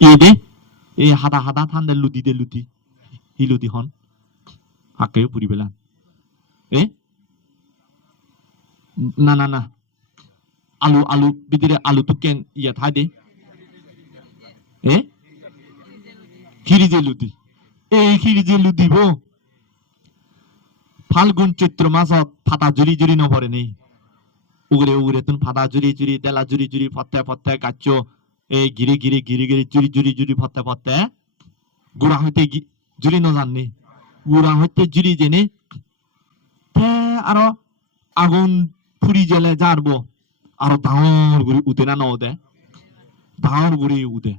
এদে এই হাদা হাদা ঠান্ডা লুদি দে লুদি হি লুদি হন হাকে পুরি বেলা এ না না না আলু আলু বিদিরে আলু তুকেন ইয়া থাই দে এ খিরি যে লুদি এই খিরি যে লুদিব ফাল্গুন চৈত্র মাসত ফাটা জুরি জুরি নভরে নেই উগরে উগরে তুন ফাটা জুরি জুরি তেলা জুরি জুরি ফতে ফতে কাচ্চ এই গিরি গিরি গিরি গিরি জুরি জুরি জুরি ফতে ফতে গুড়া হইতে জুরি ন জাননি গুড়া হইতে জুরি জেনে তে আরো আগুন ফুরি জেলে জারবো আরো ডাঙর গুড়ি উদে না নদে ডাঙর গুড়ি উদে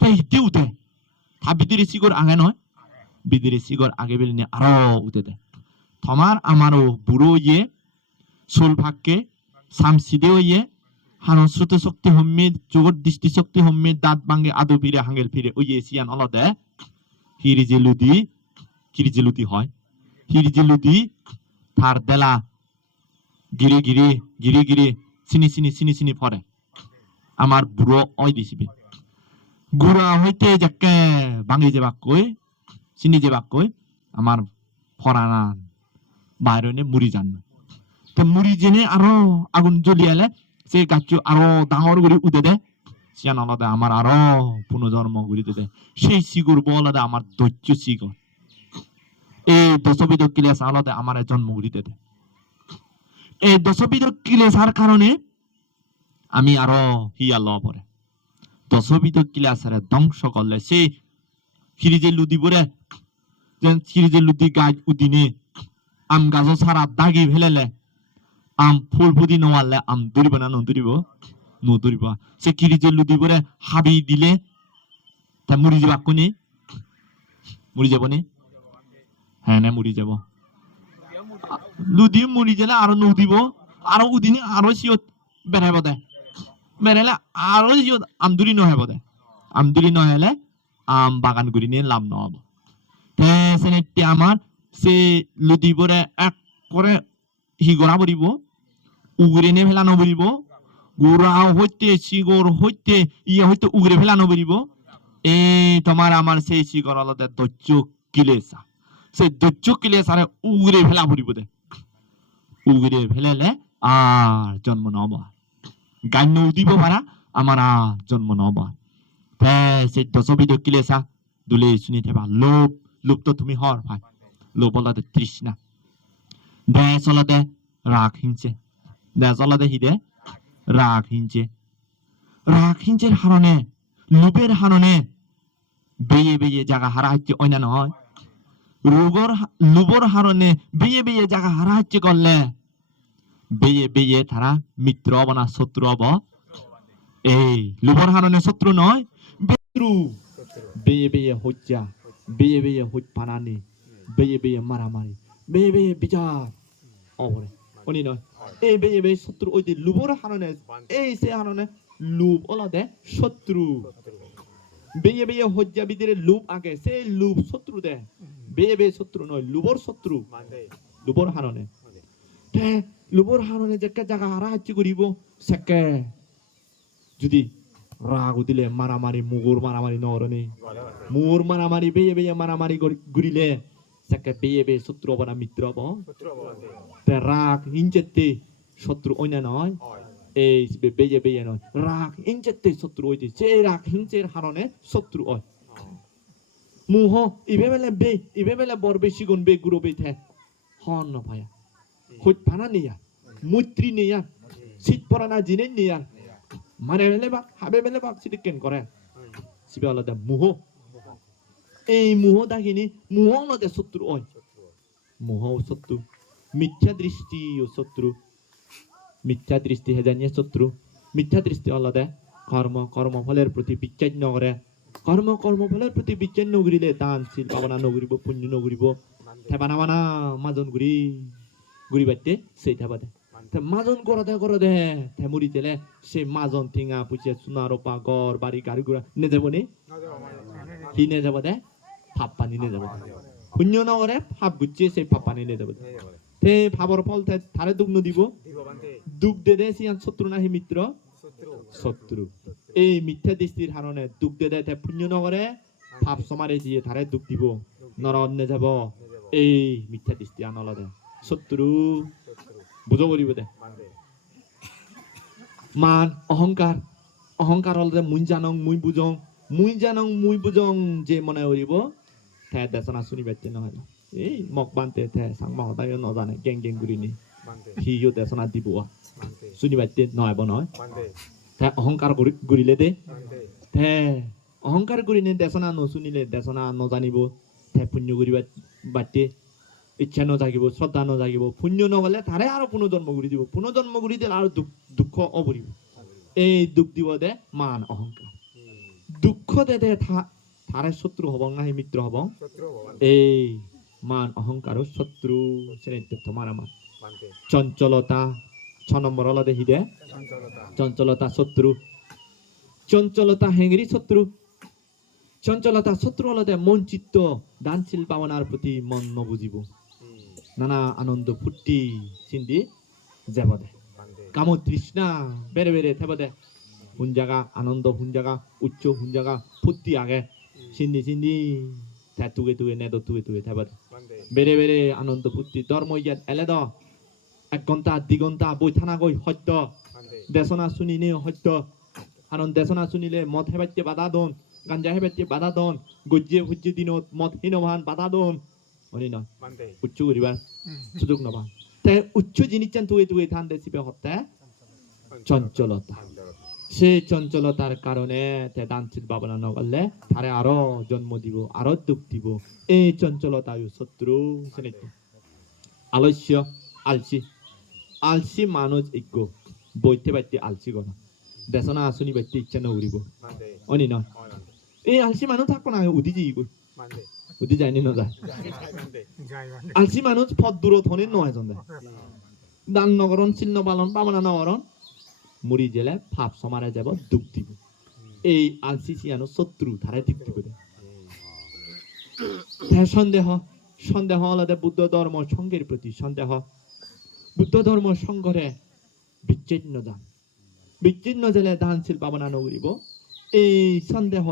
তে হিতে উদে তা বিদিরে সিগর আগে নয় বিদিরে সিগর আগে বেলে নিয়ে আরো উদে দে থমার আমারও বুড়ো ইয়ে সোল ভাগকে সামসিদেও ইয়ে হানো শ্রুত শক্তি হম্মি জগৎ দৃষ্টি শক্তি হম্মি দাঁত ভাঙ্গে আদু ফিরে হাঙ্গেল ফিরে ওই এসিয়ান অলদে হিরিজে লুদি কিরিজে লুদি হয় হিরিজে লুদি তার দেলা গিরে গিরে গিরে গিরে চিনি চিনি চিনি চিনি ফরে আমার বুড়ো ওই দিছিবি গুড়া হইতে যাকে ভাঙ্গি যে বাক্যই চিনি যে বাক্যই আমার ফরানা বাইরে মুড়ি জান তো মুড়ি জেনে আরো আগুন জ্বলিয়ালে সে গাছ আরো ডাঙর করে উদে দে সিয়ান আলাদা আমার আরো পুনর্জন্ম ঘুরিতে দে সেই সিগুর বলাদা আমার ধৈর্য সিগর এই দশবিধ ক্লেশ আলাদা আমার জন্ম ঘুরিতে দে এই দশবিধ ক্লেশার কারণে আমি আরো হিয়া ল পরে দশবিধ ক্লেশারে ধ্বংস করলে সে খিরিজে লুদি পরে যেন খিরিজে লুদি গাছ উদিনে আম গাছ সারা দাগি ফেলেলে আম ফুল ফুদি নোয়ালে আম দৌড়িব না নদৌড়িব নদৌড়িব সে কিরিজে লুদি পরে হাবি দিলে তা মুড়ি যাব কোনি মুড়ি যাব নি হ্যাঁ না মুড়ি যাব লুদি মুড়ি গেলে আরো নদিব আরো উদিনে আরো সিয়ত বেড়াইব দে বেড়াইলে আরো সিয়ত আমদুরি নহব দে আমদুরি নহলে আম বাগান করি নিয়ে লাভ নহব সেনেটি আমার সে লুদি পরে এক করে হিগরা বরিব উগরে নে ফেলানো বরিব গুড়া হইতে শিগর হইতে ইয়ে হইতে উগরে ফেলানো বরিব এই তোমার আমার সেই শিগর আলাদা ধৈর্য কিলেসা সেই ধৈর্য কিলেসারে উগরে ফেলা বরিব দে উগরে ফেলেলে আর জন্ম নব গান দিব পারা আমার আর জন্ম নব সেই দশবিধ কিলেসা দুলে শুনি থেবা লোভ লোভ তো তুমি হর ভাই লোভ বলাতে তৃষ্ণা দে চলাতে রাগ হিংসে দে চলাতে হিদে রাগ হিংসে হারণে লোভের হারণে বেয়ে বেয়ে জায়গা হারা হচ্ছে অন্য নয় লোভর হারণে বেয়ে বেয়ে জায়গা হারা হচ্ছে করলে বেয়ে বেয়ে তারা মিত্র হব না শত্রু হব এই লোভর হারণে শত্রু নয় শত্রু বেয়ে বেয়ে হজ্জা বেয়ে বেয়ে হজ পানানি বেয়ে বেয়ে মারামারি বেয়ে বেয়ে বিচার অবরে উনি নয় এই বেয়ে বেয়ে শত্রু ওই যে লোভর হারণে এই সে হারণে লোভ ওলাদে শত্রু বেয়ে বেয়ে হজ্জা বিদিরে লোভ আগে সেই লোভ শত্রু দে বেয়ে বেয়ে শত্রু নয় লোভর শত্রু লোভর হারণে লোভর হারণে যে জায়গা হারা হাচ্ছি করিব সেকে যদি রাগ দিলে মারামারি মুগুর মারামারি নরনে মুর মারামারি বেয়ে বেয়ে মারামারি ঘুরিলে সেকে বেয়ে বেয়ে শত্রু হব না মিত্র হব রাগ হিংসেতে শত্রু অন্য নয় এই বেয়ে বেয়ে নয় রাগ হিংসেতে শত্রু হইছে সেই রাগ হিংসের হারণে শত্রু হয় মুহ ইবে বেলে বর বেশি গুণ বে গুরু বে থে হন ন ভায়া হইত পানা নিয়া মৈত্রী নিয়া শীত পরানা জিনে নিয়া মানে বেলে বাক হাবে বেলে বাক সিদিকেন করে সিবে আলাদা মুহ এই মুহ দাহিনী মুহ নদে শত্রু হয় মুহ শত্রু মিথ্যা দৃষ্টি ও শত্রু মিথ্যা দৃষ্টি হেজানিয়ে শত্রু মিথ্যা দৃষ্টি আলাদা কর্মফলের প্রতি বিচার নগরে কর্মফলের প্রতি বিচার নগরিলে দান শিল পাবনা নগরিব পুণ্য নগরিব থেবানা বানা মাজন গুড়ি বাড়তে সেই থেবাদে মাজন করো দে থেমুরি তেলে সে মাজন ঠিঙা পুছে সোনা রূপা গড় বাড়ি গাড়ি ঘোড়া নে যাব নি কি নে যাব দে ফাপ পানি নে যাব পুণ্য নগরে ফাপ গুচ্ছে সেই ফাপ পানি নে যাব তে ফাবর ফল থারে দুগ্ন দিব দুগ দে সিয়ান শত্রু নাহি মিত্র শত্রু এই মিথ্যা দৃষ্টির হারণে দুখ দেদে তে পুণ্যনগরে পাপ সমারে দিয়ে ধারে দুখ দিব নর অন্যে যাব এই মিথ্যা দৃষ্টি আনলদে শত্রু বুঝবরিব দে মান অহংকার অহংকার হলদে মুই জানং মুই বুজং যে মনে করিব তে দেশনা শুনিবাইতে নহয় এই মক বানতে তে সাংমা হদায় নজানে গেং গেং গুরিনি হিও দেশনা দিব শুনিবাইতে নহয় বনয় তে অহংকার গুৰিলে দে তে অহংকার গুৰিনে দেশনা নশুনিলে দেশনা নজানিব তে পুণ্য গুৰিবা বাটে ইচ্ছা নজাগিব শ্রদ্ধা নজাগিব পুণ্য নগলে তারে আরো পুনর্জন্ম গুৰি দিব পুনর্জন্ম গুৰি দিলে আৰু দুঃখ অবরিব এই দুখ দিব দে মান অহংকার দুঃখ দে দে তারে শত্রু হব না মিত্র হব এই মান অহংকার শত্রু শ্রেণীতে তোমার আমার চঞ্চলতা 6 নম্বর হলো দেখি দে চঞ্চলতা শত্রু চঞ্চলতা হেঙ্গরি শত্রু চঞ্চলতা শত্রু হলো দে মন চিত্ত দানশীল পাওনার প্রতি মন নবুঝিব নানা আনন্দ ফুটি সিন্ধি যাব দে কাম তৃষ্ণা বেড়ে বেড়ে থেব দে হুন জায়গা আনন্দ হুন জায়গা উচ্চ হুন জায়গা ফুটি আগে সিন্ধি সিন্ধি থে তুগে তুগে নেদ তুগে তুগে থেব দে বেড়ে বেড়ে আনন্দ ফুটি ধর্ম ইয়াত এলে দ 1 ঘন্টা 2 ঘন্টা বই থানা গই সত্য দেশনা শুনিনে সত্য কারণ দেশনা শুনিলে মদ হেবাইতে বাধা দন গাঞ্জা হেবাইতে বাধা দন গজ্জে হুজ্জে দিনত মদ হিনমান বাধা দন হনি না উচ্চ করিবার সুযোগ নবা তে উচ্চ জিনিস চান তুই তুই ধান দেছিবে হতে চঞ্চলতা সেই চঞ্চলতার কারণে তে দানশীল ভাবনা নগলে তারে আরো জন্ম দিব আরো দুঃখ দিব এই চঞ্চলতা শত্রু শ্রেণীতে আলস্য আলসি আলসি মানুষ ইজ্ঞ বইতে বাইতে আলসি গনা দেশনা আসনি বাইতে ইচ্ছা নউরিব অনি নয় এই আলসি মানুষ থাকো না উদি যাই গই উদি যায়নি না যায় আলসি মানুষ পথ দূরত হনে নয় জন দান নগরণ চিহ্ন পালন পাবনা নগরণ মুড়ি জেলে পাপ সমারে যাব দুঃখ দিব এই আলসি সিয়ানো শত্রু ধারে দুঃখ দিব সন্দেহ সন্দেহ হলে বুদ্ধ ধর্ম সঙ্গের প্রতি সন্দেহ বুদ্ধ ধর্ম সংঘরে বিচ্ছিন্ন যান বিচ্ছিন্ন জেলে দানশীল পাবনা নগরিব এই সন্দেহ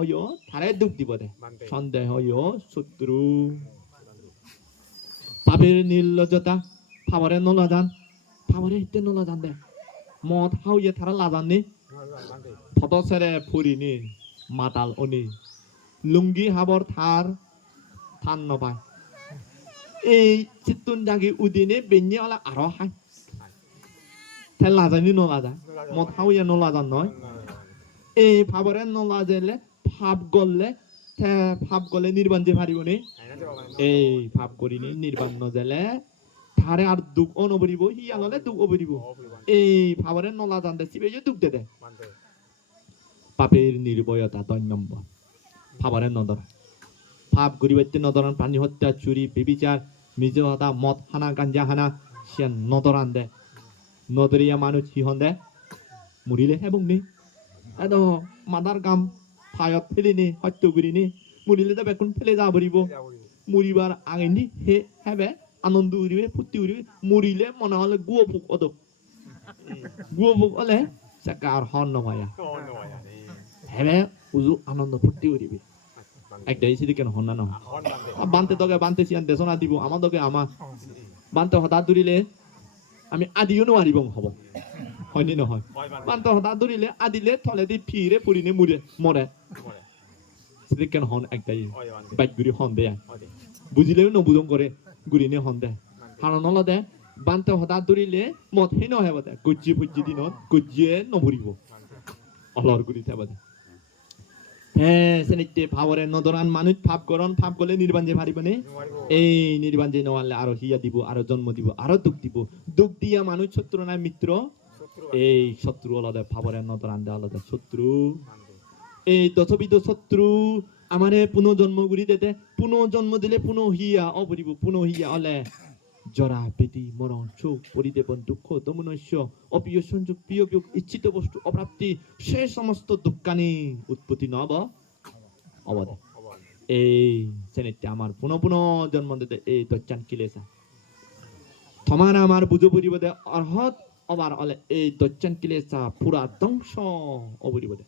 তারে দুঃখ দিব দে সন্দেহ শত্রু পাপের নির্লজ্জতা পাবরে নলাজান পাবরে হিতে নলাজান দে মদ হাউয়ে তারা লাজাননি ফটো সেরে ফুরিনি মাতাল অনি লুঙ্গি হাবর থার থান নপায় এই চিত্তুন জাগি উদিনে বেnye ওলা আরো হাই তে লাজানি নলাজা মদ হাউয়ে নলাজান নয় এই ভাবরে নলাজেলে ভাব গললে তে ভাব গলে নির্বাণ যে পারিব নি এই ভাব করিনি নির্বাণ নজেলে তারে আর দুঃখ অনবরিব হিয়া নলে দুঃখ অবরিব এই ভাবরে নলাজান দে সিবে যে দুঃখ দে দে পাপের নির্ভয়তা 2 নম্বর ভাবরে নদর ভাব গরিবাইতে নদরান প্রাণী হত্যা চুরি বেবিচার মিজ হতা মদ হানা গাঞ্জা হানা সে নদরান দে নদরিয়া মানুষ হিহন দে মুরিলে হেবং নি এদ মাদার গাম ফায়ত ফেলিনি হত্যা করিনি মুরিলে তো বেকুন ফেলে যা বরিব মুরিবার আগেনি হে হেবে আনন্দ উড়িবে ফুর্তি উড়িবে মুরিলে মনে হলে গুয়ো ফুক অদ গুয়ো ফুক হলে সেকা আর হন নভায়া হেবে উজু আনন্দ ফুর্তি উড়িবে একটা এসে কেন হন না নহয় বানতে তোকে বানতে সিয়ান দেশনা দিব আমার তোকে আমার বানতে হঠাৎ দূরিলে আমি আদিও নোৱাৰিব হব হয়নি নহয় বানতে হঠাৎ দূরিলে আদিলে থলে দি ফিরে ফুরিনে মুরে মরে সেটা কেন হন একটাই বাইক গুড়ি হন দেয়া বুঝিলেও নবুজং করে গুড়িনে হন দে হারণ হল দে বানতে হঠাৎ দূরিলে মদ হে নহব দে গজ্জি ফুজ্জি দিনত গজ্জিয়ে নভরিব অলর গুড়ি থাকব দে হ্যাঁ সেনিতে ভাবরে নদরান মানুষ ভাব করন ভাব গলে নির্বাণ যে পারিব নে এই নির্বাণ যে নওয়ালে আরো হিয়া দিব আরো জন্ম দিব আরো দুঃখ দিয়া মানুষ শত্রু না মিত্র এই শত্রু আলাদা ভাবরে নদরান দে আলাদা শত্রু এই দশবিধ শত্রু আমারে পুনর্জন্ম গুড়ি দেতে পুনর্জন্ম দিলে পুনঃ হিয়া অপরিব পুনঃ হিয়া হলে জরা পেটি মরণ শোক পরিদেবন দুঃখ দমনস্য অপ্রিয় সংযোগ প্রিয় বিয়োগ ইচ্ছিত বস্তু অপ্রাপ্তি সে সমস্ত দুঃখানি উৎপত্তি নব অবদ এই শ্রেণীতে আমার পুনঃ পুনঃ জন্ম দিতে এই দচ্চান কিলেসা থমান আমার বুঝো পরিব দে অর্হত অবার অলে এই দচ্চান কিলেসা পুরা ধ্বংস অবরিব দে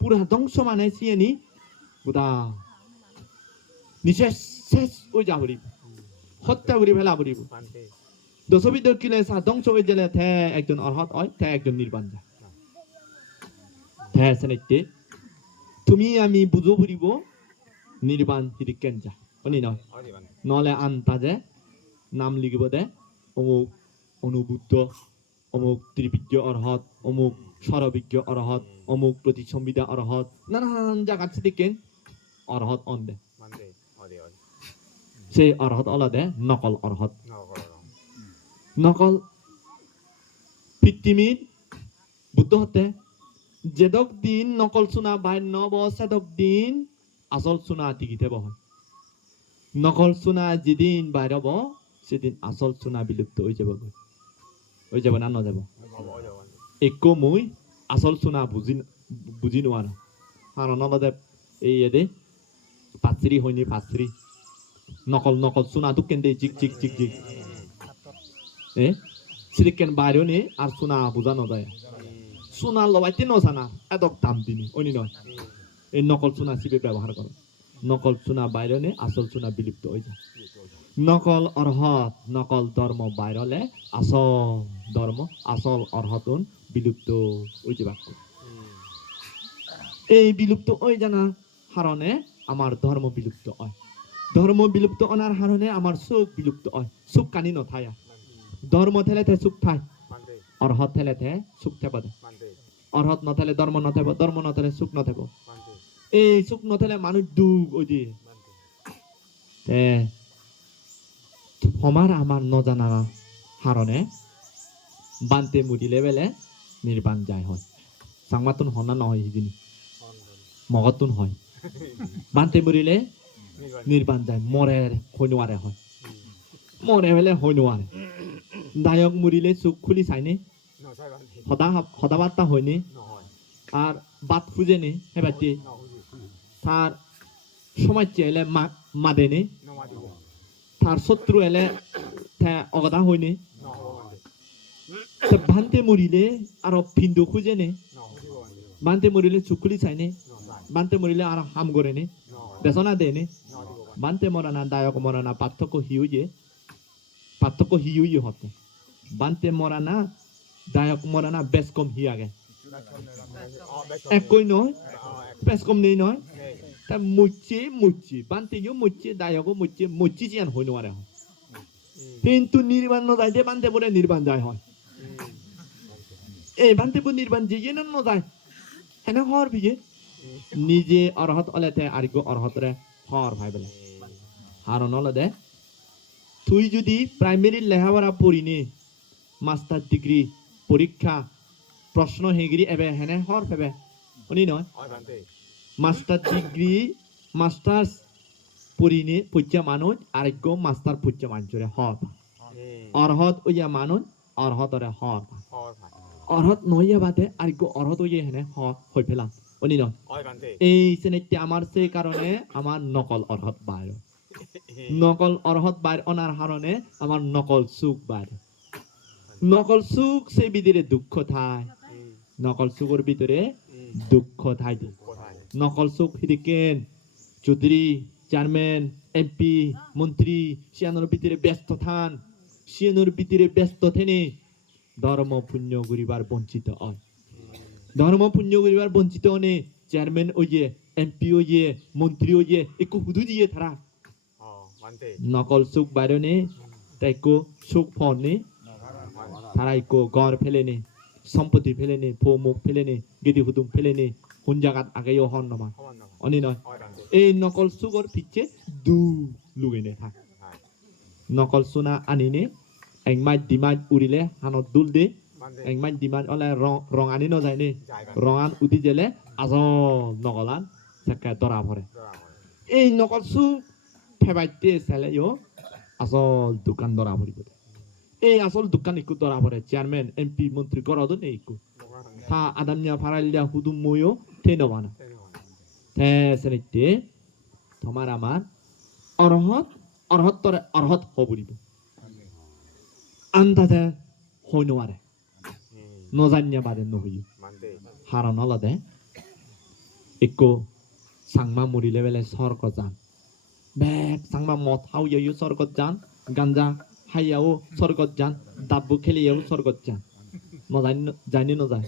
পুরা ধ্বংস মানে সিয়েনি বুদা নিচে শেষ ওই যা হরিব হত্যা করি ফেলা হরিব 반대. দশবি দক্ষিণে সা ধ্বংস হয়ে গেলে থে একজন অরহত হয় থে একজন নির্বাণ যায় থে সেনেতে তুমি আমি বুঝো ফুরিব নির্বাণ হিরিকেন যা শুনি নয় 어디 반대. নহলে আনতাজে নাম লিখিব দে অমুক অনুবুদ্ধ অমুক ত্রিবিজ্ঞ অরহত অমুক সরবিজ্ঞ অরহত অমুক প্রতিসংবিদা অরহত নানান জায়গা থেকে অরহত অন দে 반대. 어디. সেই অরহত অলা দে নকল অরহত 나가라. নকল পৃথিবীর বুদ্ধ হতে যেদক দিন নকল সোনা বাইর নব সেদক দিন আসল সোনা টিকিতে বহ নকল সোনা যেদিন বাইর হব সেদিন আসল সোনা বিলুপ্ত হয়ে যাব হয়ে যাব না নযাব 어디 반대. একো মই আসল সোনা বুঝি নোৱাৰো কাৰণ অলপ এই এদে পাচৰি হয়নি পাচৰি নকল নকল সোনাটো কেন্দ্রে জিক জিক জিক জিক এ সিরিকেন বাইরেও নে আর সোনা বোঝা নযায় সোনা লবাইতে নজানা এদক দাম দিনি অনি নয় এই নকল সোনা সিবে ব্যবহার করো নকল সোনা বাইরেও নে আসল সোনা বিলুপ্ত হয়ে যায় নকল অরহত নকল ধর্ম বাইরলে আসল ধর্ম আসল অরহতন বিলুপ্ত হয়ে যাবে এই বিলুপ্ত ওই জানা হারণে আমার ধর্ম বিলুপ্ত হয় ধর্ম বিলুপ্ত অনার হারণে আমার সুখ বিলুপ্ত হয় সুখ কানি নথায়া ধর্ম থেলে থে সুখ থাই 반대. অরহত থেলে থে সুখ থেব দে 반대. অরহত নথেলে ধর্ম নথেব ধর্ম নথেলে সুখ নথেব 반대. এই সুখ নথেলে মানুষ দুখ ওই দিয়ে 반대. তে সমার আমার নজানা হারণে বানতে মুদিলে বেলে নির্বাণ যায় হয় সাংমাতুন হনা নহয় সিদিন মগতুন হয় বানতে মুদিলে নির্বাণ যায় মরে হই নোৱাৰে হয় মরে বেলে হই নোৱাৰে দায়ক মুদিলে চুক খুলি চাইনে 너 잘 반대. সদা বার্তা হয়নি 너 헐. আর বাত খুঁজেনি হেবাতি 너 후지. তার সময় চেয়ে মাদেনি 너 맞이고. তার শত্রু এলে অগদা হয়নি 너 허 반대. বানতে মরিলে আর ভিন্দু খুঁজেনি 너 후지고 반대. বানতে মরিলে চুকুলি চাইনি 너 쌀. বানতে মরিলে আর হাম করেনি 너 헐. বেচনা দেনি 너 어디고 반대. বানতে মরানা দায়ক মরানা পার্থক্য হিউই হতে বানতে মরানা দায়ক মরানা বেশ কম হি আগে একই নয় বেশ কম নেই নয় তা মুচি বানতেও মুচি দায়কও মুচি জিয়ান হই নোৱাৰে হয় কিন্তু নির্বাণ নযায় বানতে পরে নির্বাণ যায় হয় এই বানতে পরে নির্বাণ যে নযায় হেনে হর ভিজে নিজে অরহত অলেতে আরিগ অরহতরে হর ভাই বলে হারণ অলদে তুই যদি প্রাইমারি লেখাপড়া পড়িনি মাস্টার ডিগ্রি পরীক্ষা প্রশ্ন হেগিরি এবে হেনে হর ফেবে শুনি নয় 어디 반대. মাস্টার ডিগ্রি মাস্টার্স পড়িনি পূজ্য মানুষ আরেক মাস্টার পূজ্য মানুষরে হর অরহত ওইয়া মানুষ অরহতরে হর 헐 반대. অরহত নইয়া বাদে আরেক অরহত ওইয়া হেনে হর হই ফেলাম শুনি নয় 어디 반대. এই শ্রেণীতে আমার সেই কারণে আমার নকল অরহত বাইর নকল অরহত বাইর অনার হারণে আমার নকল সুখ বাইর নকল সুখ সেই ভিতরে দুঃখ থাই নকল সুখের ভিতরে দুঃখ থাই 고사이. নকল সুখ হিদিকেন চৌধুরী চেয়ারম্যান এমপি মন্ত্রী সিয়ানোর ভিতরে ব্যস্ত থান সিয়ানোর ভিতরে ব্যস্ত থেনে ধর্ম পুণ্য করিবার বঞ্চিত হয় ধর্ম পুণ্য করিবার বঞ্চিত হনে চেয়ারম্যান ওইয়ে এমপি ওইয়ে মন্ত্রী ওইয়ে একটু হুদু দিয়ে থারা 어 반대. নকল সুখ বাইরনে তাইকো সুখ ফনে তারা একো গড় ফেলেনে সম্পত্তি ফেলেনে ফৌমুখ ফেলেনে গেদি হুদুম ফেলেনে কোন জায়গাত আগেও হন নমা 허만 나가. অনি নয় 어디 반대. এই নকল সুখর পিছে দু লুগেনে থাক নকল সোনা আনিনে একমাই ডিমাই উড়িলে হানত দুল দে 반대. একমাই ডিমাই অলে রং আনি নযায় নে 잘 반대. রঙান উদি জেলে আজল নকলান সেকে দরা ভরে 들어가. এই নকল সুখ ফেবাইতে চালেও আসল দোকান ধরা ভরিব এই আসল দোকান একটু ধরা ভরে চেয়ারম্যান এমপি মন্ত্রী করদ নেই একটু 뭐가 반대. তা আদামিয়া ফারাইলিয়া হুদুম মইও তে নবানা 되는 তে শ্রেণীতে তোমার আমার অরহত তরে অরহত হবরিব আন্দাজে হই নোৱাৰে নজানিয়া বাদে নহই 반대. হারণ হলদে Iko sangma muri level sorgot jan. Bek sangma mot hau yayu sorgot jan. Ganja hayau sorgot jan. Dabbu kheli yau sorgot jan. No jani no jai.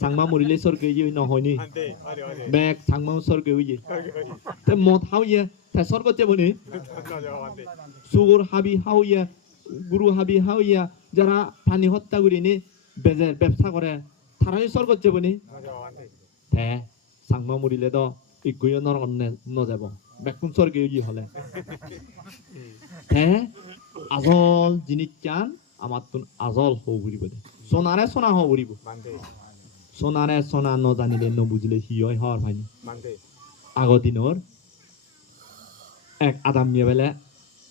Sangma muri le sorgot yayu no hoini. 안 돼. 어디. Bek sangma sorgot yayu. 여기. Te mot hau ye te sorgot je boni. 맞아. 안 돼. সুগর হাবি হাউইয়া গুরু হাবি হাউইয়া যারা পানি হত্যা করিনি বেজে ব্যবসা করে তারাই স্বর্গত যাবনি 맞아. 안 돼. তে সাংমা মরিলে তো ইগুয় নরকনে নযাব বেকুন স্বর্গে ই হলে তে আজল জিনিস চান আমার তুন আজল হও বুড়িব দে সোনারে সোনা হও বুড়িব 안 돼. সোনারে সোনা নজানিলে নবুঝিলে হি হয় হওয়ার ভাই 안 돼. আগৰ দিনৰ এক আদাম মেবেলে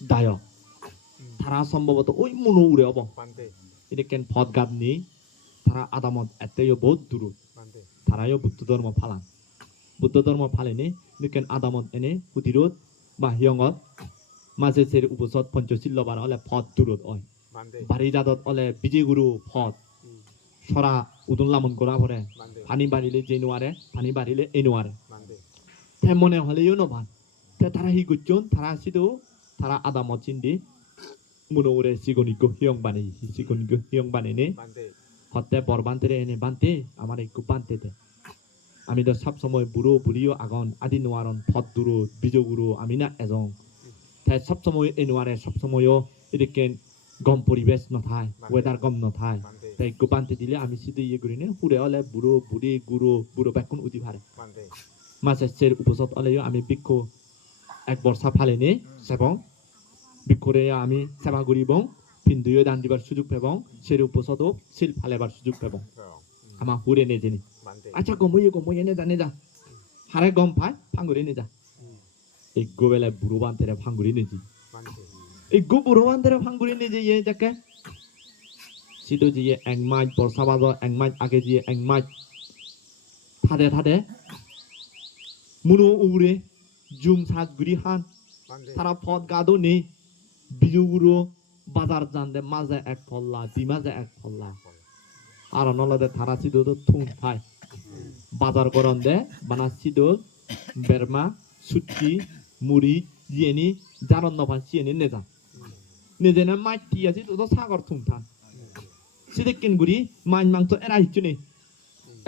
দায়ক তারা সম্ভবত ওই মনো উড়ে হব 안 돼. এটা কেন ফদ গাবনি তারা আদামত এতেও বহুত দূর 안 돼. তারাও বুদ্ধ ধর্ম ফালান বুদ্ধ ধর্ম ফালেনি কেন আদামত এনে হুতিরত বা হিয়ঙত মাঝে সের উপসদ পঞ্চশীলবার হলে ফদ দূরত হয় 안 돼. বাড়ি জাদত হলে বিজয়গুরু ফদ সরা উদুন লামন করা পরে 안 돼. পানি বাড়িলে যে নোয়ারে পানি বাড়িলে এই নোয়ারে 안 돼. তে মনে হলেও নভান তে তারা হি গুজন তারা সিধু তারা আদামত চিন্দি মুনোরে সিগনিকো হিয়ং বানে সিগনিকো হিয়ং বানে নে 안 돼. হতে বরবান্তে এনে বান্তে আমার একটু বান্তে দে আমি তো সব সময় বুড়ো বুড়িও আগন আদি নোয়ারন ফদ দূরো বিজগুরু আমি না এজন তাই সব সময় এই নোয়ারে সব সময়ও এদিকে গম পরিবেশ নথায় ওয়েদার গম নথায় 안 돼. তাই একটু বান্তে দিলে আমি সিধু ইয়ে করি নে হুড়ে হলে বুড়ো বুড়ি গুরু বুড়ো বেকুন উদি ভারে 안 돼. মাসে সের উপসদ হলেও আমি বৃক্ষ এক বর্ষা ফালে নে সেবং বৃক্ষরে আমি সেবা করিবং পিন্দুয় দান দিবার সুযোগ পেবং সের উপসদও শিল ফালেবার সুযোগ পেবং 그럼. আমার হুড়ে নে জেনি 안 돼. আচ্ছা গময়ে নে যা হারে গম পায় ফাঙ্গুরি নে যা এই গোবেলে বুড়ো বান্তেরে ফাঙ্গুরি নেজি 안 돼. এই গো বুড়ো বান্তেরে ফাঙ্গুরি নেজি ইয়ে যাকে সিটো জিয়ে এক মাস বর্ষা বাজ এক মাস আগে জিয়ে এক মাস থাদে মুনো উড়ে জুম সাত গুড়ি হান 안 돼. তারা ফদ গাদো নেই বিজুগুরো বাজার জানদে মাঝে এক ফল্লা দিমাঝে এক ফল্লা আর নলদে তারা সিদো তো থুন থাই বাজার করন দে বানা সিদো বেরমা সুটকি মুড়ি জিয়েনি জারন নফান সিয়েনি নেজা নেজেনে মাই টিয়াছি তো সাগর থুন থান সিদে কিনগুড়ি মাছ মাংস এরা হিচ্ছু নেই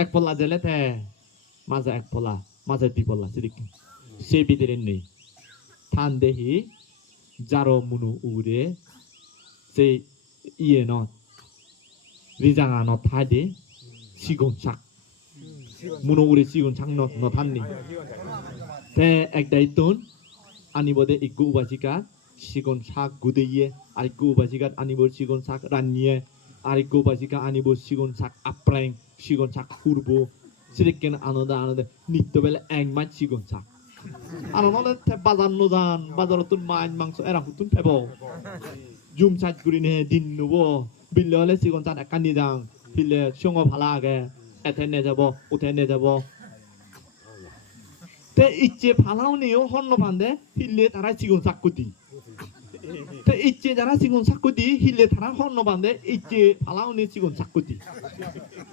এক ফল্লা জেলে তে মাঝে এক ফল্লা মাঝে দি ফল্লা সিদে কিন সে ভিতরে নেই থান দেহি জারো মুনু উড়ে সেই ইয়ে ন রিজাঙা ন থাইদে সিগন শাক মুনু উড়ে সিগন শাক ন থাননি 아니야. 이건 돼. তে এক দায়িত্বন আনিবদে ইগু উবাসিকা সিগন শাক গুদেইয়ে আর ইগু উবাসিকা আনিব সিগন শাক রান্নিয়ে আর ইগু উবাসিকা আনিব সিগন শাক আপ্রাইং সিগন শাক হুরব সিরেকেন আনন্দে নিত্য বেলা এক মাছ সিগন শাক আর নলে বাজার নজান বাজারত মাছ মাংস এরা হুতুন ফেব জুম সাইজ গুরি নে দিন নব বিলে হলে সিগন শাক একা নিজাং বিলে সঙ্গ ভালা আগে এতে নে যাব উঠে নে যাব তে ইচ্ছে ফালাও নিও হন্ন পান্দে হিলে তারা সিগন শাক কুতি তে ইচ্ছে যারা সিগন শাক কুতি হিলে তারা হন্ন পান্দে ইচ্ছে ফালাও নি সিগন শাক কুতি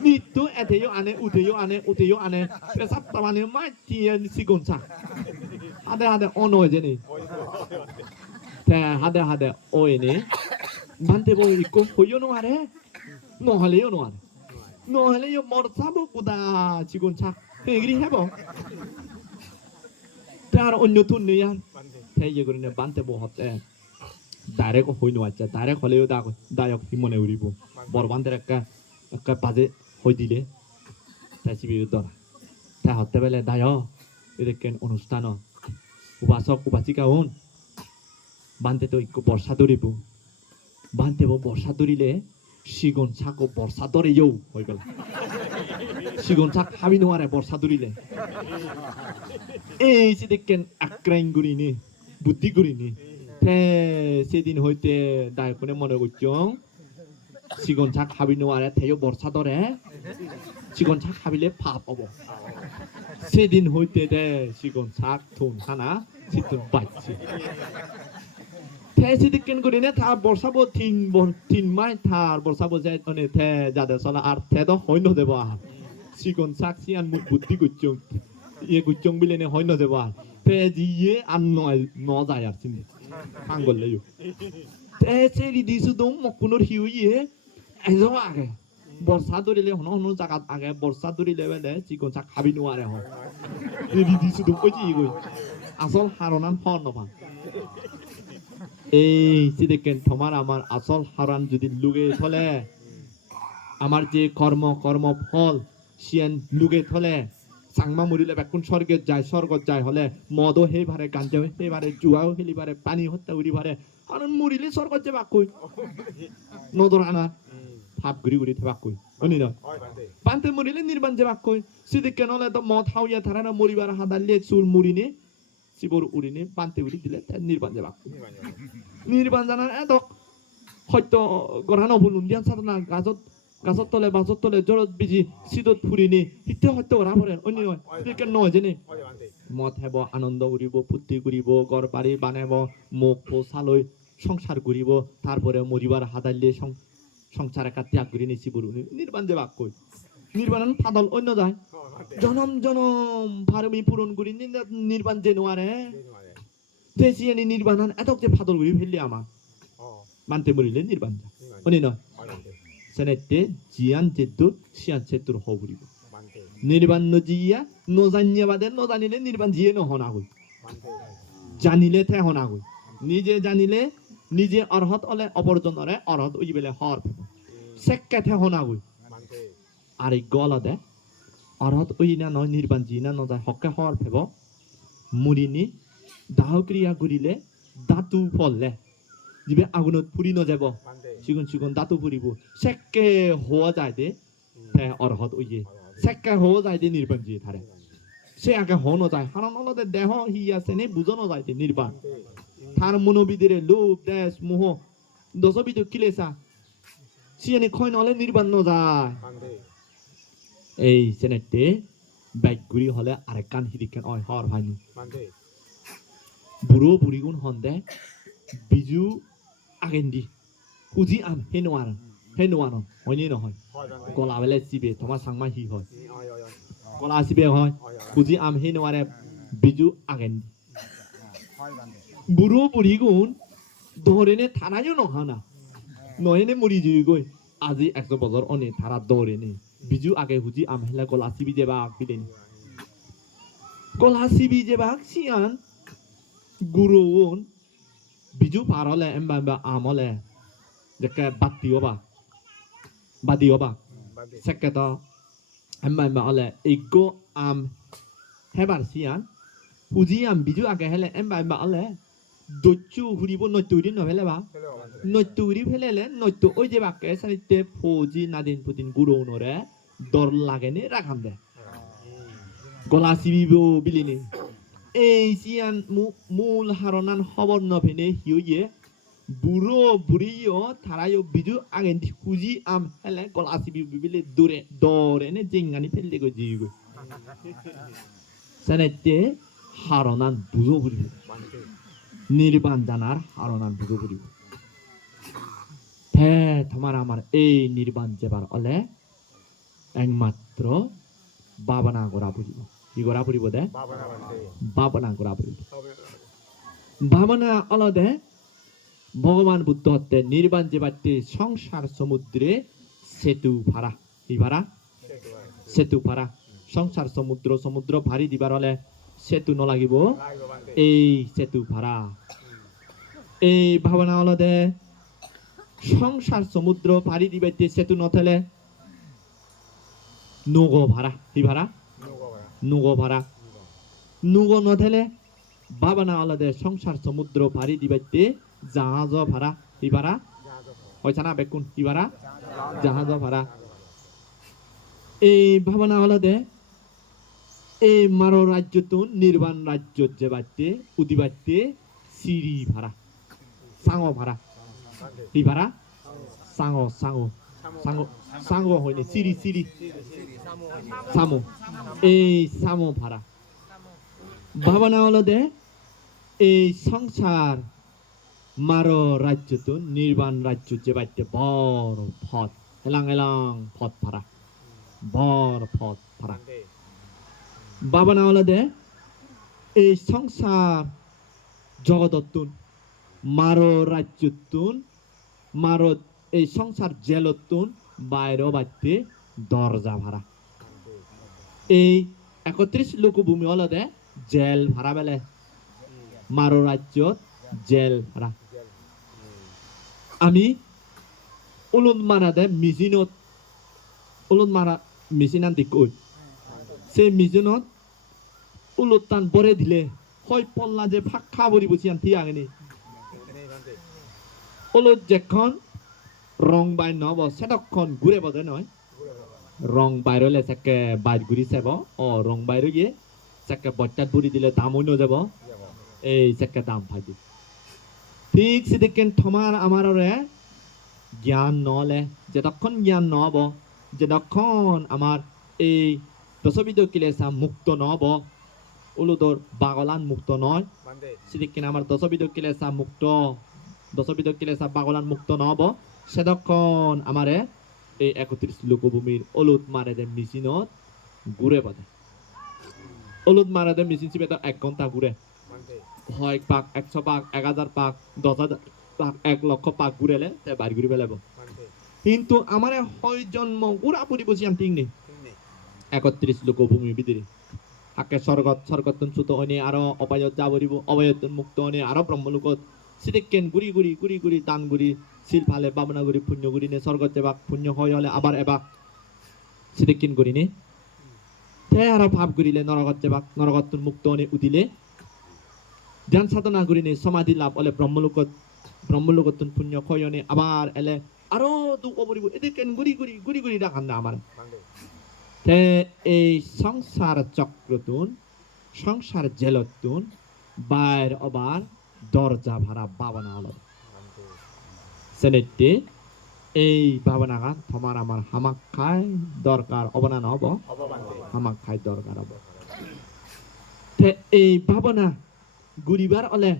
নিত্য এতেও আনে উঠেও আনে পেশাব তামানে মাই টিয়ে সিগন শাক হাদে অন হয়ে যেনি তে হাদে ওই নে 반대 뭐 있고 호요노 아래 노할래요 노할 노할래요 머사보 보다 지금 차 얘기를 해봐 তার অন্য তুন নেই আর 안 돼. তাই যে করে বানতে বো হতে ডাইরেক্ট হইনো আচ্ছা ডাইরেক্ট হলেও দায়ক মনে উড়িব বড় বান্দের একটা বাজে হই দিলে তাই সিবি দরা তাই হতে বেলে দায় এদিকে অনুষ্ঠান উপাসক উপাসিকা হন বানতে তো একটু বর্ষা ধরিব বানতে বর্ষা ধরিলে সিগন ছাকো বর্ষা ধরে যাও হয়ে গেল সিগন ছাক হাবি নোয়ারে বর্ষা ধরিলে এই সেদিকে আক্রাইন করিনি বুদ্ধি করিনি সেদিন হইতে দায়কনে মনে করছ সিগন ছাক হাবি নোয়ারে থেও বর্ষা ধরে সিগন ছাক হাবিলে পাপ হব সেদিন হইতে দে সিগন ছাক থুন খানা সিতুন বাইছি সেদিকে করিনে তার বর্ষাবো তিন মাই তার বর্ষাবো যায় যাদের চলা আর থে তো হইন দেব সিগন ছাক সিয়ান বুদ্ধি করছ 예 구정 빌레네 허이너 제발 배지에 안 넣어자야 sim 한 걸래요 대세리 디스도 먹고는 희우예 에서 아게 버사도리래 호노 자가 아게 버사도리래 왜 지금 자 가비 노아래 호 이 디스도 뭐지 이거 আসল হারানান হন নবা এই সিদেকেন তোমার আমার আসল হারান যদি লুগে থলে আমার যে কর্ম ফল সিয়ান লুগে থলে সাংমা মরিলে বেকুন স্বর্গে যায় স্বর্গ যায় হলে মদও হে ভারে গাঞ্জাও হে ভারে জুয়াও হেলি ভারে পানি হত্যা উড়ি ভারে আর মরিলে স্বর্গ যে বাকুই নদর আনা ভাব গুড়ি গুড়ি থাকুই অনি না 어이 반대. 반테 머리를 니르반 제바코이 시드께 너네도 뭐 타우야 타라나 머리바라 하달리 술 무리니 시보르 우리니 반테 우리 딜레 니르반 제바코 니르반 자는 애덕 হয়তো গরানো বলুন দিয়ান সাধনা গাছত তলে বাছত তলে জড়ত বিজি সিদত ফুরিনি হিতে হয়তো ওরা পড়েন অন্য সিদকে নয় জেনে 어이 반대. মদ হেব আনন্দ করিব ফুর্তি করিব ঘর বাড়ি বানাব মুখ পোষালৈ সংসার করিব তারপরে মরিবার হাদাল্লি সংসার একটা ত্যাগ করে নিছি বলু নির্বাণ যে বাক্য নির্বাণ ফাদল অন্য যায় 반대. জনম ফারমি পূরণ করি নির্বাণ যে নোয়ারে 내놓아래. দেশিয়ানি নির্বাণ এত যে ফাদল করি ফেললি আমার 어. মানতে মরিলে নির্বাণ যা 내놓아래. অনি নয় 어이 반대. সেনেতে জিয়ান চেতুর সিয়ান চেতুর হবরিব 반대. নির্বাণ নজিয়া নজানিয়া বাদে নজানিলে নির্বাণ জিয়ে নহনাগই 반대. জানিলে থে হনাগই নিজে জানিলে নিজে অরহত অলে অপরজনরে অরহত উই বেলে হর সেক্কে থে হনাগই 반대. আর এই গলদে অরহত উই না নয় নির্বাণ জি না নজায় হকে হর ফেব মুরিনি দাহ ক্রিয়া করিলে দাতু ফললে জিবে আগুনত পুরি নযাব 반대. চিগুন দাতু পুরিব সেক্কে হওয়া যায় দে থে অরহত উইয়ে সেক্কে হওয়া যায় দে নির্বাণ জি থারে সে আগে হনো যায় হারান অলদে দেহ হিয়া সেনে বুঝনো যায় দে নির্বাণ তার মনোবিদের লোভ দেশ মোহ দশবিদ কিলেসা সিয়ানি খয় নলে নির্বাণ যায় 반대. এই সেনেতে বাইকগুড়ি হলে আরেক কান হিদিকেন অয় হর ভাইনি 반대. বুড়ো বুড়িগুণ হন্দে বিজু আগেন্দি হুজি আম হে নোয়ান হয়নি নহয় 어이 반대. গলা বেলে চিবে তোমার সাংমা হি হয় 어이 어이. গলা চিবে হয় 어이 어이. হুজি আম হে নোয়ারে বিজু আগেন্দি 어이 반대. বুড়ো বুড়িগুণ দৌড়েনে থানায়ও নহানা নয়নে মরি জুইগৈ আজি 100 বছর অনে থারা দৌড়েনে বিজু আগে হুজি আমহেলা গলা চিবি যেবা বিলেনি গলা চিবি যেবা সিয়ান গুরুন বিজু পারলে এমবা আমলে যেকে বাদিওবা 반대. সেকেত এমবা অলে ইগো আম হেবার সিয়ান হুজি আম বিজু আগে হেলে এমবা অলে দচ্চু হুরিব নতুরি নভেলে বা 헬로 반대. নতুরি ফেলেলে নতু ওই যে বাক্যে সানিতে ফৌজি নাদিন পুতিন গুরু নরে দর লাগেনে রাখাম দে গলা চিবিব বিলিনি এই সিয়ান মূল হারনান খবর নভেনে হিউয়ে বুড়ো বুড়িও থারাইও বিজু আগেন হুজি আম হেলে গলা চিবিব বিলে দরেনে জিঙ্গানি ফেললে গো জিগো সানিতে হারনান বুঝো বুড়ি 반대. নির্বাণ জানার হারনান বুঝো বুড়ি হে তোমার আমার এই নির্বাণ যেবার অলে একমাত্র বাবনা করা বুঝিব কি করা বুঝিব দে 마바나 반대. বাবনা করা বুঝিব 어이. ভাবনা অলদে ভগবান বুদ্ধ হতে নির্বাণ যেবাতে সংসার সমুদ্রে সেতু ভাড়া কি ভাড়া সেতু ভাড়া সংসার সমুদ্র ভারী দিবার হলে সেতু নলাগিব 라이브 반대. এই সেতু ভাড়া এই ভাবনা অলদে সংসার সমুদ্র পাড়ি দিবাইতে সেতু নথেলে নগো ভাড়া কি ভাড়া 누구야? নগো ভাড়া নগো নথেলে ভাবনা অলদে সংসার সমুদ্র পাড়ি দিবাইতে জাহাজ ভাড়া কি ভাড়া হয়েছে না বেকুন কি ভাড়া জাহাজ ভাড়া এই ভাবনা অলদে এই মারো রাজ্যতুন নির্বাণ রাজ্য যে বাড়তে উদি বাড়তে সিঁড়ি ভাড়া সাঙো ভাড়া 반대. কি ভাড়া সাঙো হয়নি সিঁড়ি সামো এই সামো ভাড়া ভাবনা হলো দে এই সংসার মারো রাজ্যতুন নির্বাণ রাজ্য যে বাড়তে বড় পথ এলাং পথ ভাড়া বড় পথ ভাড়া 반대. ভাবনা হলো দে এই সংসার জগততুন মারো রাজ্যতুন মারো এই সংসার জেলতুন বাইরে বাড়তে দরজা ভাড়া এই 31 লোকভূমি হলো দে জেল ভাড়া বেলে মারো রাজ্যত জেল ভাড়া আমি উলুন মারা দে মিজিনত উলুন মারা মিজিনান দিকই সেই মিজিনত উলুতান বরে দিলে হয় পল্লা যে ফাঁকা বরি বসি আনতি আগেনি উলুত যেখন রং বাই নব সেতক্ষণ ঘুরে বদে নয় রং বাইরলে সেকে বাইর ঘুরি সেব ও রং বাইরে গিয়ে সেকে বচ্চাত বুড়ি দিলে দাম অন্য যাব এই সেকে দাম ফাইদি ঠিক সিদিকেন থমার আমারে জ্ঞান নলে যেতক্ষণ জ্ঞান নব যেতক্ষণ আমার এই দশবিধ কিলেসা মুক্ত নব উলুদর বাগলান মুক্ত নয় সিদিকেন আমার দশবিধ কিলেসা মুক্ত দশবিধ কিলেসা বাগলান মুক্ত নব সেতক্ষণ আমারে এই 31 লোকভূমির অলুদ মারে দে মেশিনত ঘুরে বাদে অলুদ মারে দে মেশিন চিপে তো 1 ঘন্টা ঘুরে হয় পাক 100 পাক 1000 পাক 10000 পাক 1 লক্ষ পাক ঘুরেলে তে বাড়ি ঘুরি পেলাব কিন্তু আমারে হয় জন্ম পুরা পুরি বসি আম ঠিক নেই 31 লোকভূমির ভিতরে আকে স্বর্গতন সুত অনে আরো অপায়ত যাবরিব অপায়ত মুক্ত অনে আরো ব্রহ্মলোকত সিদিকেন গুড়ি গুড়ি গুড়ি গুড়ি দান গুড়ি শিল ফালে বাবনা গুড়ি পুণ্য গুড়ি নে স্বর্গত যাবাক পুণ্য হয় হলে আবার এবাক সিদিকেন গুড়ি নে তে আরো ভাব গুড়িলে নরগত যাবাক নরগত মুক্ত অনে উদিলে ধ্যান সাধনা গুড়ি নে সমাধি লাভ হলে ব্রহ্মলোকত পুণ্য হয় অনে আবার এলে আরো দুঃখ বরিব এদিকেন গুড়ি গুড়ি গুড়ি গুড়ি রাখান না আমার তে এই সংসার চক্রতুন সংসার জেলতুন বাইর অবার দরজা ভাড়া ভাবনা হলো সেনেটি এই ভাবনাগা তোমার আমার হামাক খাই দরকার অবনা নহব হামাক খাই দরকার হব তে এই ভাবনা ঘুরিবার অলে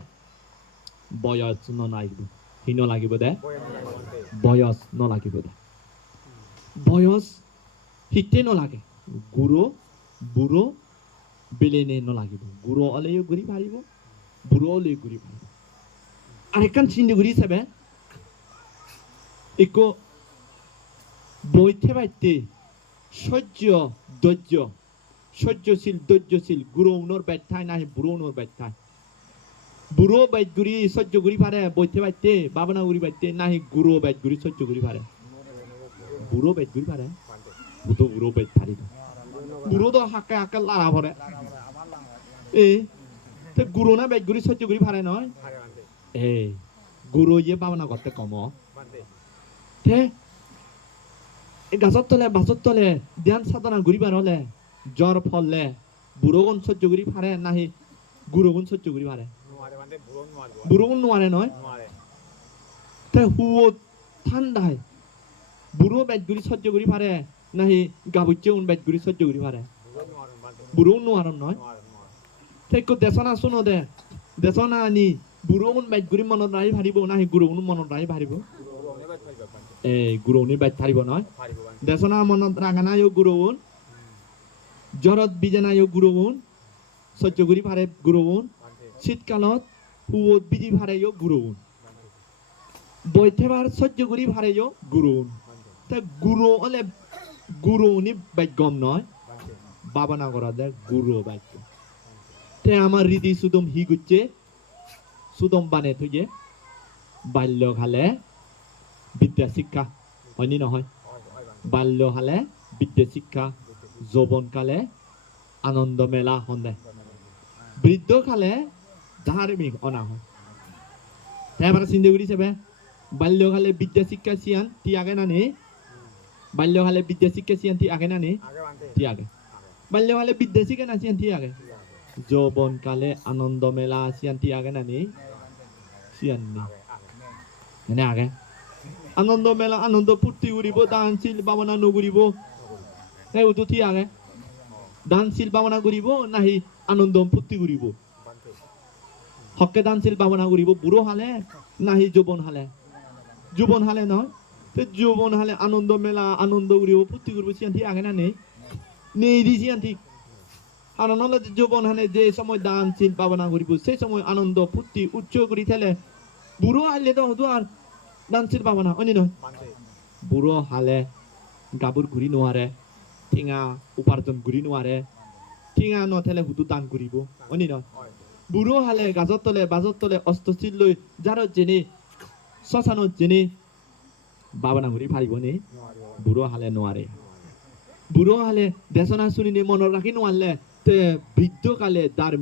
বয়স নাগিব হিন লাগিব দে বয়স নাগিব দে বয়স হিতে নালাগে গুড়ো বুড়ো বেলেনে নালাগিব গুড়ো হলেও ঘুরি পারিব বুড়ো হলেও ঘুরি পারিব আরেকখান চিন্তা ঘুরি চাবে একো বইতে বাইতে সহ্যশীল ধৈর্যশীল গুড়ো উনোর ব্যাখ্যায় নাহি বুড়ো উনোর ব্যাখ্যায় বুড়ো বাইট ঘুরি সহ্য ঘুরি পারে বইতে বাইতে বাবনা ঘুরি বাইতে নাহি গুড়ো বাইট ঘুরি সহ্য ঘুরি পারে বুড়ো বাইট ঘুরি পারে বুড়ো বাইট পারি বুড়ো তো হাকে হাকে লারা ভরে তে গুড়ো না বাইট ঘুরি সহ্য ঘুরি পারে নয় গুড়ো ইয়ে বাবনা করতে কম তে গাছত তলে বাছত তলে ধ্যান সাধনা ঘুরিবার হলে জ্বর ফললে বুড়োগুণ সহ্য ঘুরি পারে নাহি গুড়োগুণ সহ্য ঘুরি পারে বুড়োগুণ নোয়ারে নয় তে হুয়ো ঠান্ডায় বুড়ো বাইট ঘুরি সহ্য ঘুরি পারে নাহি গাবুচ্ছে উন বাইট ঘুরি সহ্য ঘুরি পারে বুড়ো নোয়ারম নয় তে একটু দেশনা শুনো দে দেশনা আনি বুড়ো উন বাইট ঘুরি মনত রাহি ভারিব নাহি গুড়ো উন মনত রাহি ভারিব গুড়ো উনি বাইট ভারিব নয় দেশনা মনত রাখা নাই গুড়ো উন জ্বরত বিজে নাই গুড়ো উন সহ্য ঘুরি পারে গুড়ো উন শীতকালত হুয়ত বিজি ভারে গুড়ো উন বইতেবার সহ্য ঘুরি ভারে গুড়ো উন তা গুড়ো হলে গুড়ো উনি বাইট গম নয় বাবানা করা দেয় গুড়ো বাইট তে আমার রীতি সুদম হি গুচ্ছে সুদম বানে থুয়ে বাল্যকালে বিদ্যা শিক্ষা হয়নি নহয় বাল্যকালে বিদ্যা শিক্ষা যৌবনকালে আনন্দ মেলা হন্দে বৃদ্ধকালে ধার্মিক অনা হয় এবার চিন্তা করি চাবে বাল্যকালে বিদ্যা শিক্ষা সিয়ান তি আগে না নেই বাল্যকালে বিদ্যা শিক্ষা সিয়ান তি আগে না নেই তি আগে বাল্যকালে বিদ্যা শিক্ষা না সিয়ান তি আগে যৌবনকালে আনন্দ মেলা সিয়ান তি আগে না নেই সিয়ান নেই এনে আগে আনন্দ মেলা আনন্দ ফুর্তি করিব দানশীল ভাবনা নগরিব এই উঠো তি আগে দানশীল ভাবনা করিব নাহি আনন্দ ফুর্তি করিব হকে দানশীল ভাবনা করিব বুড়ো হালে নাহি যৌবন হালে নয় তো যৌবন হালে আনন্দ মেলা আনন্দ করিব ফুর্তি করিব সিয়ান ঠিক আগে না নেই নেই দি সিয়ান ঠিক আর নহলে যৌবন হানে যে সময় দান চিন পাবনা করিব সেই সময় আনন্দ ফুর্তি উচ্চ করি থেলে বুড়ো হাইলে তো হতো আর দান চিন পাবনা অনি নয় 반대. বুড়ো হালে গাবুর ঘুরি নোয়ারে ঠেঙা উপার্জন ঘুরি নোয়ারে ঠেঙা নথেলে হুদু দান করিব অনি নয় 어이. বুড়ো হালে গাজর তলে বাজর তলে অস্ত্রশীল লৈ যার জেনে শ্মশানত জেনে বাবনা ঘুরি পারিব নি 노아리오. বুড়ো হালে নোয়ারে বুড়ো হালে দেশনা শুনিনি মনত রাখি নোয়ারলে তে বৃদ্ধকালে তার